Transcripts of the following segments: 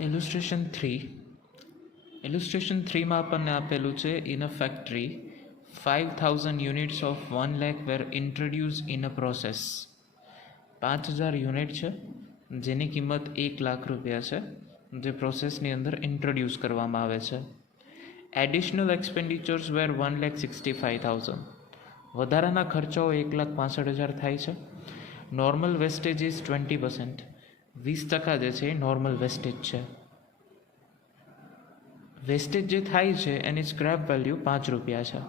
ઇલુસ્ટ્રેશન 3 માં આપણને આપેલું છે in a factory 5000 units of 1 lakh were introduce in a process. 5000 unit છે જેની કિંમત 1 લાખ રૂપિયા છે, જે પ્રોસેસની અંદર ઇન્ટ્રોડ્યુસ કરવામાં આવે છે. એડિશનલ એક્સપેન્ડિચર્સ વેર 1,65,000. વધારાના ખર્ચાઓ 1,65,000 થાય છે. Normal wastage is 20%. 20% જે છે એ નોર્મલ વેસ્ટેજ છે. વેસ્ટેજ જે થાય છે એની સ્ક્રેપ વેલ્યુ 5 રૂપિયા છે.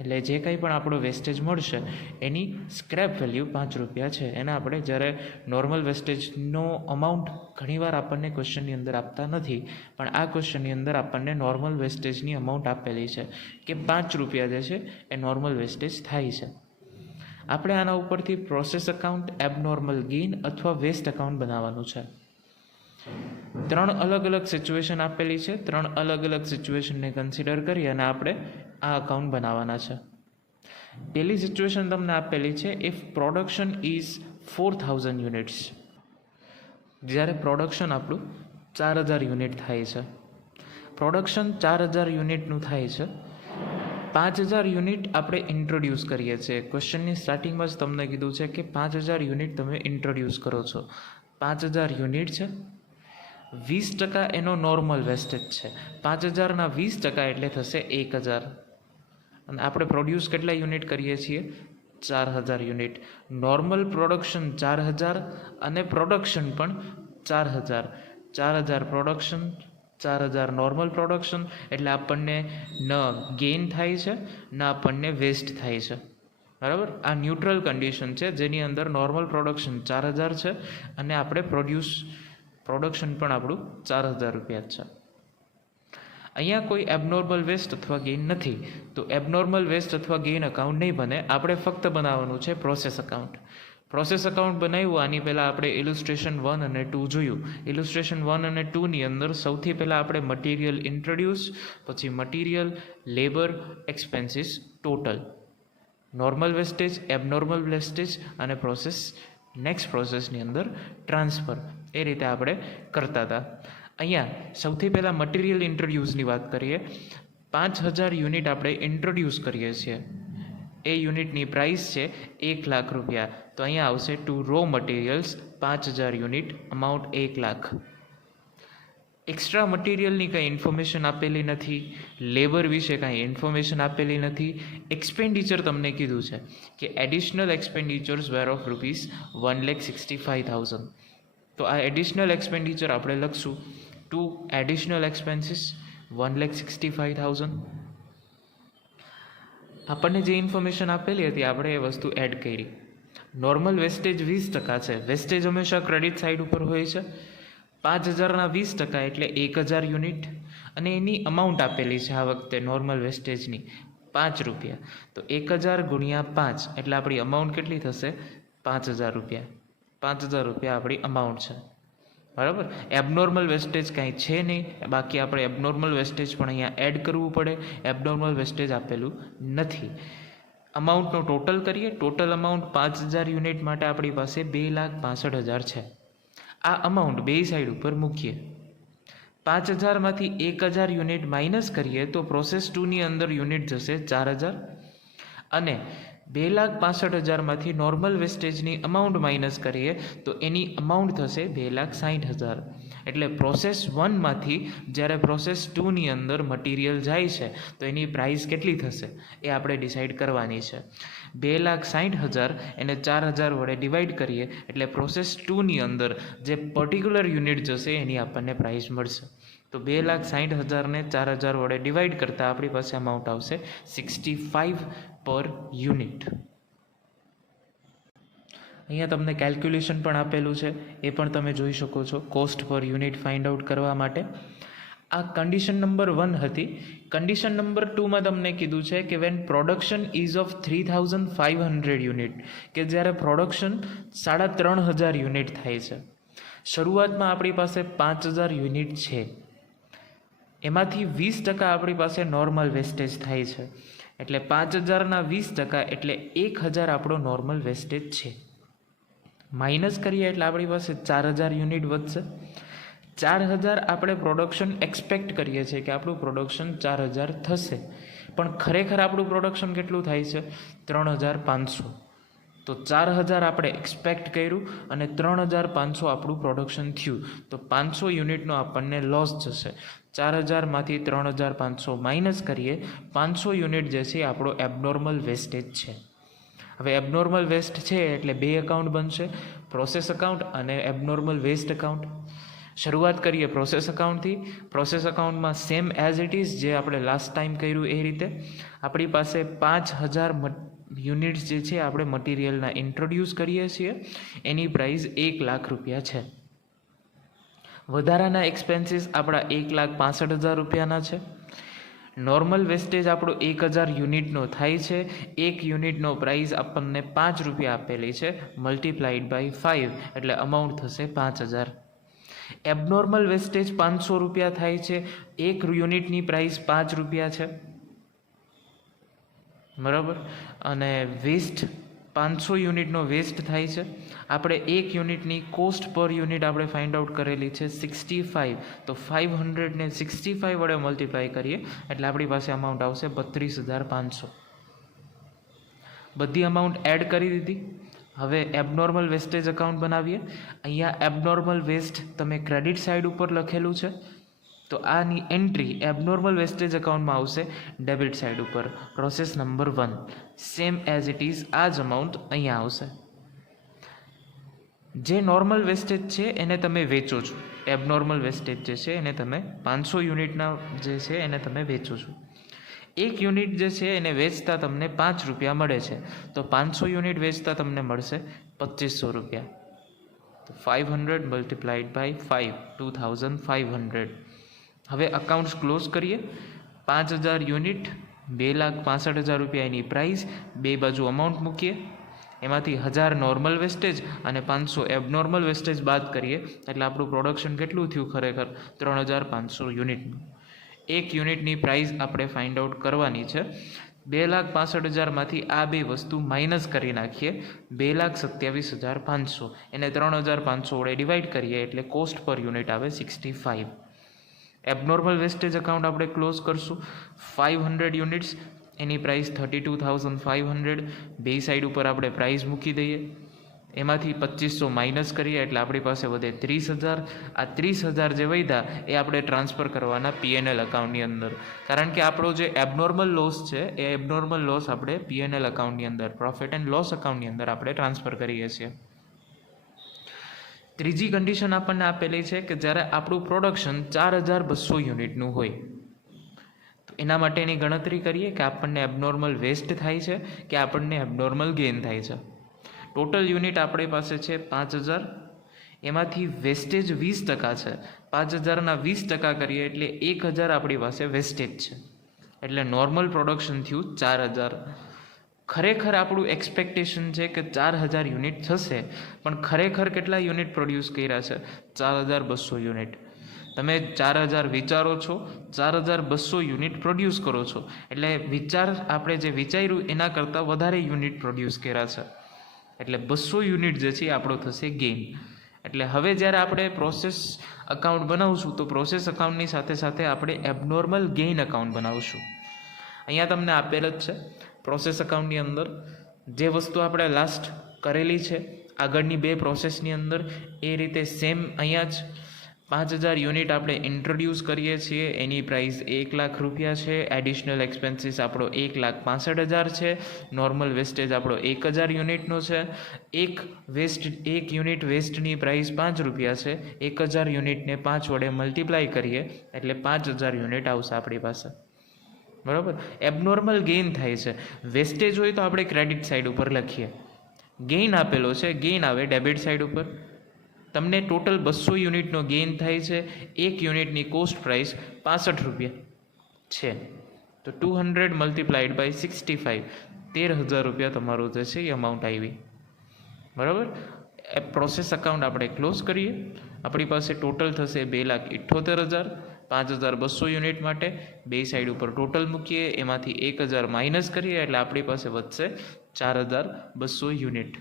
એટલે જે કંઈ પણ આપણો વેસ્ટેજ મળશે એની સ્ક્રેપ વેલ્યુ 5 રૂપિયા છે. એને આપણે જ્યારે નોર્મલ વેસ્ટેજનો અમાઉન્ટ ઘણીવાર આપણને ક્વેશ્ચનની અંદર આપતા નથી, પણ આ ક્વેશ્ચનની અંદર આપણને નોર્મલ વેસ્ટેજની અમાઉન્ટ આપેલી છે કે 5 રૂપિયા જે છે એ નોર્મલ વેસ્ટેજ થાય છે. આપણે આના ઉપરથી પ્રોસેસ અકાઉન્ટ, એબનોર્મલ ગેઇન અથવા વેસ્ટ અકાઉન્ટ બનાવવાનું છે. 3 અલગ અલગ સિચ્યુએશન આપેલી છે. 3 અલગ અલગ સિચ્યુએશનને કન્સિડર કરી અને આપણે આ અકાઉન્ટ બનાવવાના છે. પહેલી સિચ્યુએશન તમને આપેલી છે, ઇફ પ્રોડક્શન ઇઝ 4000 યુનિટ્સ. જ્યારે પ્રોડક્શન આપણું 4000 યુનિટ થાય છે. પ્રોડક્શન 4000 યુનિટનું થાય છે. 5000 યુનિટ આપણે ઇન્ટ્રોડ્યુસ કરીએ છીએ. ક્વેશ્ચનની સ્ટાર્ટિંગમાં જ તમને કીધું છે કે 5000 યુનિટ તમે ઇન્ટ્રોડ્યુસ કરો છો. 5000 યુનિટ છે, 20% એનો નોર્મલ વેસ્ટેજ છે. 5000ના 20% એટલે થશે 1000. અને આપણે પ્રોડ્યુસ કેટલા યુનિટ કરીએ છીએ? 4000 યુનિટ. નોર્મલ પ્રોડક્શન 4000 અને પ્રોડક્શન પણ 4000. 4000 પ્રોડક્શન, 4000 નોર્મલ પ્રોડક્શન, એટલે આપણને ન ગેઇન થાય છે ન આપણને વેસ્ટ થાય છે. બરાબર? આ ન્યુટ્રલ કન્ડિશન છે જેની અંદર નોર્મલ પ્રોડક્શન 4000 છે અને આપણે પ્રોડક્શન પણ આપણું 4000 રૂપિયા છે. અહીંયા કોઈ એબનોર્મલ વેસ્ટ અથવા ગેઇન નથી, તો એબનોર્મલ વેસ્ટ અથવા ગેઇન અકાઉન્ટ નહીં બને. આપણે ફક્ત બનાવવાનું છે પ્રોસેસ અકાઉન્ટ. પ્રોસેસ અકાઉન્ટ બનાવ્યું આની પહેલાં આપણે ઇલુસ્ટ્રેશન 1 અને 2 જોયું. ઇલુસ્ટ્રેશન 1 અને 2ની અંદર સૌથી પહેલાં આપણે મટીરિયલ ઇન્ટ્રોડ્યુસ, પછી material, labour, expenses, total, normal wastage, abnormal wastage અને પ્રોસેસ, નેક્સ્ટ પ્રોસેસની અંદર ટ્રાન્સફર. એ રીતે આપણે કરતા હતા. અહીંયા સૌથી પહેલાં મટીરિયલ ઇન્ટ્રોડ્યુસની વાત કરીએ. 5000 યુનિટ આપણે ઇન્ટ્રોડ્યુસ કરીએ છીએ. એ યુનિટની પ્રાઇસ છે 1 લાખ રૂપિયા. તો અહીંયા આવશે to raw materials 5000 unit, amount 1 lakh. Extra મટીરિયલની કંઈ ઇન્ફોર્મેશન આપેલી નથી. લેબર વિશે કાંઈ ઇન્ફોર્મેશન આપેલી નથી. એક્સપેન્ડિચર તમને કીધું છે કે એડિશનલ એક્સપેન્ડિચર્સ વેર ઓફ રૂપીસ 1,65,000. તો આ એડિશનલ એક્સપેન્ડિચર આપણે લખશું ટુ એડિશનલ એક્સપેન્સીસ 1,65,000. આપણને જે ઇન્ફોર્મેશન આપેલી હતી આપણે એ વસ્તુ એડ કરી. નોર્મલ વેસ્ટેજ 20% છે. વેસ્ટેજ હંમેશા ક્રેડિટ સાઇડ ઉપર હોય છે. 5000ના 20% એટલે 1000 યુનિટ અને એની અમાઉન્ટ આપેલી છે આ વખતે નોર્મલ વેસ્ટેજની 5 રૂપિયા. તો 1000 ગુણ્યા 5 એટલે આપણી અમાઉન્ટ કેટલી થશે? 5000 રૂપિયા. 5000 રૂપિયા આપણી અમાઉન્ટ છે. બરાબર? એબનોર્મલ વેસ્ટેજ કાંઈ છે નહીં, બાકી આપણે એબનોર્મલ વેસ્ટેજ પણ અહીંયા એડ કરવું પડે. એબનોર્મલ વેસ્ટેજ આપેલું નથી. અમાઉન્ટનો ટોટલ કરીએ. ટોટલ અમાઉન્ટ 5000 યુનિટ માટે આપણી પાસે 2,65,000 છે. આ અમાઉન્ટ બે સાઈડ ઉપર મૂકીએ. 5000માંથી 1000 યુનિટ માઇનસ કરીએ તો પ્રોસેસ 2ની અંદર યુનિટ જશે 4000 અને 2,65,000માંથી નોર્મલ વેસ્ટેજની અમાઉન્ટ માઇનસ કરીએ તો એની અમાઉન્ટ થશે 2,60,000. એટલે પ્રોસેસ 1માંથી જ્યારે પ્રોસેસ 2ની અંદર મટીરિયલ જાય છે તો એની પ્રાઇસ કેટલી થશે એ આપણે ડિસાઇડ કરવાની છે. 2,60,000 એને 4000 વડે ડિવાઈડ કરીએ એટલે પ્રોસેસ 2ની અંદર જે પર્ટિક્યુલર યુનિટ જશે એની આપણને પ્રાઇસ મળશે. તો 2,60,000ને 4000 વડે ડિવાઈડ કરતાં આપણી પાસે અમાઉન્ટ આવશે 65 પર યુનિટ. અહીંયા તમને કેલ્ક્યુલેશન પણ આપેલું છે, એ પણ તમે જોઈ શકો છો કોસ્ટ પર યુનિટ ફાઇન્ડ આઉટ કરવા માટે. આ કન્ડિશન નંબર 1 હતી. કન્ડિશન નંબર 2માં તમને કીધું છે કે when production is of 3500 unit, કે જ્યારે પ્રોડક્શન 3500 યુનિટ થાય છે. શરૂઆતમાં આપણી પાસે 5000 યુનિટ છે, એમાંથી 20% આપણી પાસે નોર્મલ વેસ્ટેજ થાય છે. એટલે 5000ના 20% એટલે 1000 આપણો નોર્મલ વેસ્ટેજ છે. માઇનસ કરીએ એટલે આપણી પાસે 4000 યુનિટ વધશે. 4000 આપણે પ્રોડક્શન એક્સપેક્ટ કરીએ છીએ કે આપણું પ્રોડક્શન 4000 થશે, પણ ખરેખર આપણું પ્રોડક્શન કેટલું થાય છે? 3500. તો 4000 આપણે એક્સપેક્ટ કર્યું અને 3500 આપણું પ્રોડક્શન થયું, તો 500 યુનિટનો આપણને લોસ જશે. 4000માંથી 3500 માઇનસ કરીએ, 500 યુનિટ જે છે એ આપણો એબનોર્મલ વેસ્ટેજ છે. હવે એબનોર્મલ વેસ્ટ છે એટલે બે એકાઉન્ટ બનશે, પ્રોસેસ એકાઉન્ટ અને એબનોર્મલ વેસ્ટ એકાઉન્ટ. શરૂઆત કરીએ પ્રોસેસ એકાઉન્ટથી. પ્રોસેસ એકાઉન્ટમાં સેમ એઝ ઇટ ઇઝ જે આપણે લાસ્ટ ટાઈમ કર્યું એ રીતે આપણી પાસે 5000 યુનિટ્સ જે છે આપણે મટીરિયલના ઇન્ટ્રોડ્યુસ કરીએ છીએ, એની પ્રાઇસ 1,00,000 રૂપિયા છે. વધારાના એક્સપેન્સીસ આપણા 1,65,000 રૂપિયાના છે. નોર્મલ વેસ્ટેજ આપણો 1000 યુનિટનો થાય છે. એક યુનિટનો પ્રાઇસ આપણને 5 રૂપિયા આપેલી છે, મલ્ટીપ્લાઈડ બાય 5 એટલે અમાઉન્ટ થશે 5000. એબનોર્મલ વેસ્ટેજ 500 રૂપિયા થાય છે, એક યુનિટની પ્રાઇસ 5 રૂપિયા છે, બરાબર. અને વેસ્ટ 500 યુનિટનો વેસ્ટ થાય છે. આપણે એક યુનિટની કોસ્ટ પર યુનિટ આપણે ફાઇન્ડ આઉટ કરેલી છે 65, તો 500 ને 65 વડે મલ્ટીપ્લાય કરીએ એટલે આપણી પાસે અમાઉન્ટ આવશે 32,500. બધી અમાઉન્ટ એડ કરી દીધી. હવે એબનોર્મલ વેસ્ટેજ એકાઉન્ટ બનાવીએ. અહીંયા એબનોર્મલ વેસ્ટ તમે ક્રેડિટ સાઇડ ઉપર લખેલું છે, તો આની એન્ટ્રી એબનોર્મલ વેસ્ટેજ એકાઉન્ટમાં આવશે ડેબિટ સાઇડ ઉપર, process number 1. Same as it is આ જ અમાઉન્ટ અહીંયા આવશે. જે નોર્મલ વેસ્ટેજ છે એને તમે વેચો છો, એબનોર્મલ વેસ્ટેજ જે છે એને તમે 500 યુનિટના જે છે એને તમે વેચો છો. એક યુનિટ જે છે એને વેચતા તમને 5 રૂપિયા મળે છે, તો 500 યુનિટ વેચતા તમને મળશે 2500 રૂપિયા. તો 500 મલ્ટીપ્લાઈડ બાય 5, 2500. હવે અકાઉન્ટ્સ ક્લોઝ કરીએ. 5000 યુનિટ, 2,65,000 રૂપિયા એની પ્રાઇસ, બે બાજુ અમાઉન્ટ મૂકીએ. એમાંથી 1000 નોર્મલ વેસ્ટેજ અને 500 એબનોર્મલ વેસ્ટેજ બાદ કરીએ એટલે આપણું પ્રોડક્શન કેટલું થયું? ખરેખર 3500 યુનિટનું. એક યુનિટની પ્રાઇસ આપણે ફાઇન્ડ આઉટ કરવાની છે. 2,65,000માંથી આ બે વસ્તુ માઇનસ કરી નાખીએ, 2,27,500. એને 3500 વડે ડિવાઈડ કરીએ એટલે કોસ્ટ પર યુનિટ આવે 65. એબનોર્મલ વેસ્ટેજ એકાઉન્ટ આપણે ક્લોઝ કરશું. 500 યુનિટ્સ, એની પ્રાઇસ 32,500. બે સાઈડ ઉપર આપણે પ્રાઇસ મૂકી દઈએ. એમાંથી 2500 માઇનસ કરીએ એટલે આપણી પાસે વધે 30,000. આ 30,000 જે વધ્યા એ આપણે ટ્રાન્સફર કરવાના P&L એકાઉન્ટની અંદર, કારણ કે આપણો જે એબનોર્મલ લોસ છે એ એબનોર્મલ લોસ આપણે P&L એકાઉન્ટની અંદર, પ્રોફિટ એન્ડ લોસ એકાઉન્ટની અંદર આપણે ટ્રાન્સફર કરીએ છીએ. ત્રીજી કન્ડિશન આપણને આપેલી છે કે જ્યારે આપણું પ્રોડક્શન 4200 યુનિટનું હોય, તો એના માટેની ગણતરી કરીએ કે આપણને એબનોર્મલ વેસ્ટ થાય છે કે આપણને એબનોર્મલ ગેઇન થાય છે. ટોટલ યુનિટ આપણી પાસે છે 5000, એમાંથી વેસ્ટેજ 20% છે. 5000ના 20% કરીએ એટલે 1000 આપણી પાસે વેસ્ટેજ છે, એટલે નોર્મલ પ્રોડક્શન થયું 4000. ખરેખર આપણું એક્સપેક્ટેશન છે કે 4000 યુનિટ થશે, પણ ખરેખર કેટલા યુનિટ પ્રોડ્યુસ કર્યા છે? 4200 યુનિટ. તમે 4000 વિચારો છો, 4200 યુનિટ પ્રોડ્યુસ કરો છો, એટલે વિચાર આપણે જે વિચાર્યું એના કરતાં વધારે યુનિટ પ્રોડ્યુસ કર્યા છે, એટલે 200 યુનિટ જે છે એ આપણો થશે ગેઇન. એટલે હવે જ્યારે આપણે પ્રોસેસ અકાઉન્ટ બનાવશું તો પ્રોસેસ અકાઉન્ટની સાથે સાથે આપણે એબનોર્મલ ગેઇન અકાઉન્ટ બનાવશું. અહીંયા તમને આપેલ જ છે પ્રોસેસ અકાઉન્ટની અંદર જે વસ્તુ આપણે લાસ્ટ કરેલી છે આગળની બે પ્રોસેસની અંદર, એ રીતે સેમ અહીંયા જ 5000 યુનિટ આપણે ઇન્ટ્રોડ્યુસ કરીએ છીએ, એની પ્રાઇસ 1,00,000 રૂપિયા છે. એડિશનલ એક્સપેન્સીસ આપણો 1,65,000 છે. નોર્મલ વેસ્ટેજ આપણો 1000 યુનિટનો છે. એક યુનિટ વેસ્ટની પ્રાઇસ 5 રૂપિયા છે. 1000 યુનિટને 5 વડે મલ્ટીપ્લાય કરીએ એટલે 5000 યુનિટ આવશે આપણી પાસે, બરાબર. એબનોર્મલ ગેઇન થાય છે. વેસ્ટેજ હોય તો આપણે ક્રેડિટ સાઇડ ઉપર લખીએ, ગેઇન આપેલો છે, ગેઇન આવે ડેબિટ સાઇડ ઉપર. તમને ટોટલ 200 યુનિટનો ગેઇન થાય છે. એક યુનિટની કોસ્ટ પ્રાઇસ 65 રૂપિયા છે, તો 200 મલ્ટીપ્લાઈડ બાય 65, 13,000 રૂપિયા તમારું જે છે એ અમાઉન્ટ આવી, બરાબર. એ પ્રોસેસ અકાઉન્ટ આપણે ક્લોઝ કરીએ. આપણી પાસે ટોટલ થશે 2,78,000. 5200 યુનિટ માટે બે સાઈડ ઉપર ટોટલ મૂકીએ, એમાંથી 1000 માઇનસ કરીએ એટલે આપણી પાસે વધશે 4200 યુનિટ.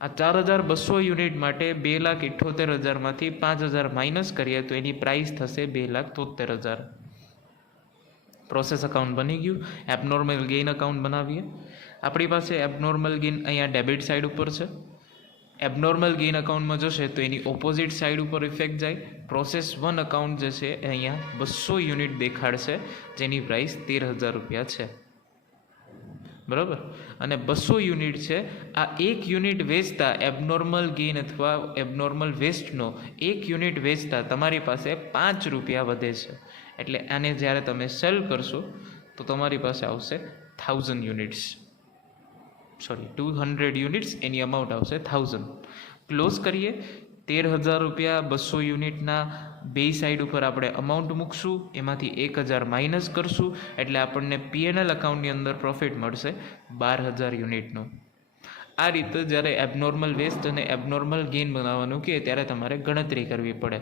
આ 4200 યુનિટ માટે 2,78,000માંથી 5,000 માઇનસ કરીએ તો એની પ્રાઇસ થશે 2,73,000. પ્રોસેસ અકાઉન્ટ બની ગયું. એબનોર્મલ ગેઇન અકાઉન્ટ બનાવીએ. આપણી પાસે એબનોર્મલ ગેઇન અહીંયા ડેબિટ સાઇડ ઉપર છે. એબનોર્મલ ગેઇન અકાઉન્ટમાં જશે તો એની ઓપોઝિટ સાઇડ ઉપર ઇફેક્ટ જાય. પ્રોસેસ 1 અકાઉન્ટ જે છે એ અહીંયા 200 યુનિટ દેખાડશે જેની પ્રાઇસ 13,000 રૂપિયા છે. બરાબર. અને 200 યુનિટ છે. આ એક યુનિટ વેચતા એબનોર્મલ ગેઇન અથવા એબનોર્મલ વેસ્ટનો એક યુનિટ વેચતા તમારી પાસે 5 રૂપિયા વધે છે. એટલે આને જ્યારે તમે સેલ કરશો તો તમારી પાસે આવશે 1000 યુનિટ્સ, સોરી 200 યુનિટ્સ, એની અમાઉન્ટ આવશે 1000. ક્લોઝ કરીએ. 13,000 રૂપિયા 200 યુનિટના બે સાઈડ ઉપર આપણે અમાઉન્ટ મૂકશું, એમાંથી 1,000 માઇનસ કરશું એટલે આપણને P&L અકાઉન્ટની અંદર પ્રોફિટ મળશે 12,000 યુનિટનું. આ રીતે જ્યારે એબનોર્મલ વેસ્ટ અને એબનોર્મલ ગેઇન બનાવવાનું કહે ત્યારે તમારે ગણતરી કરવી પડે.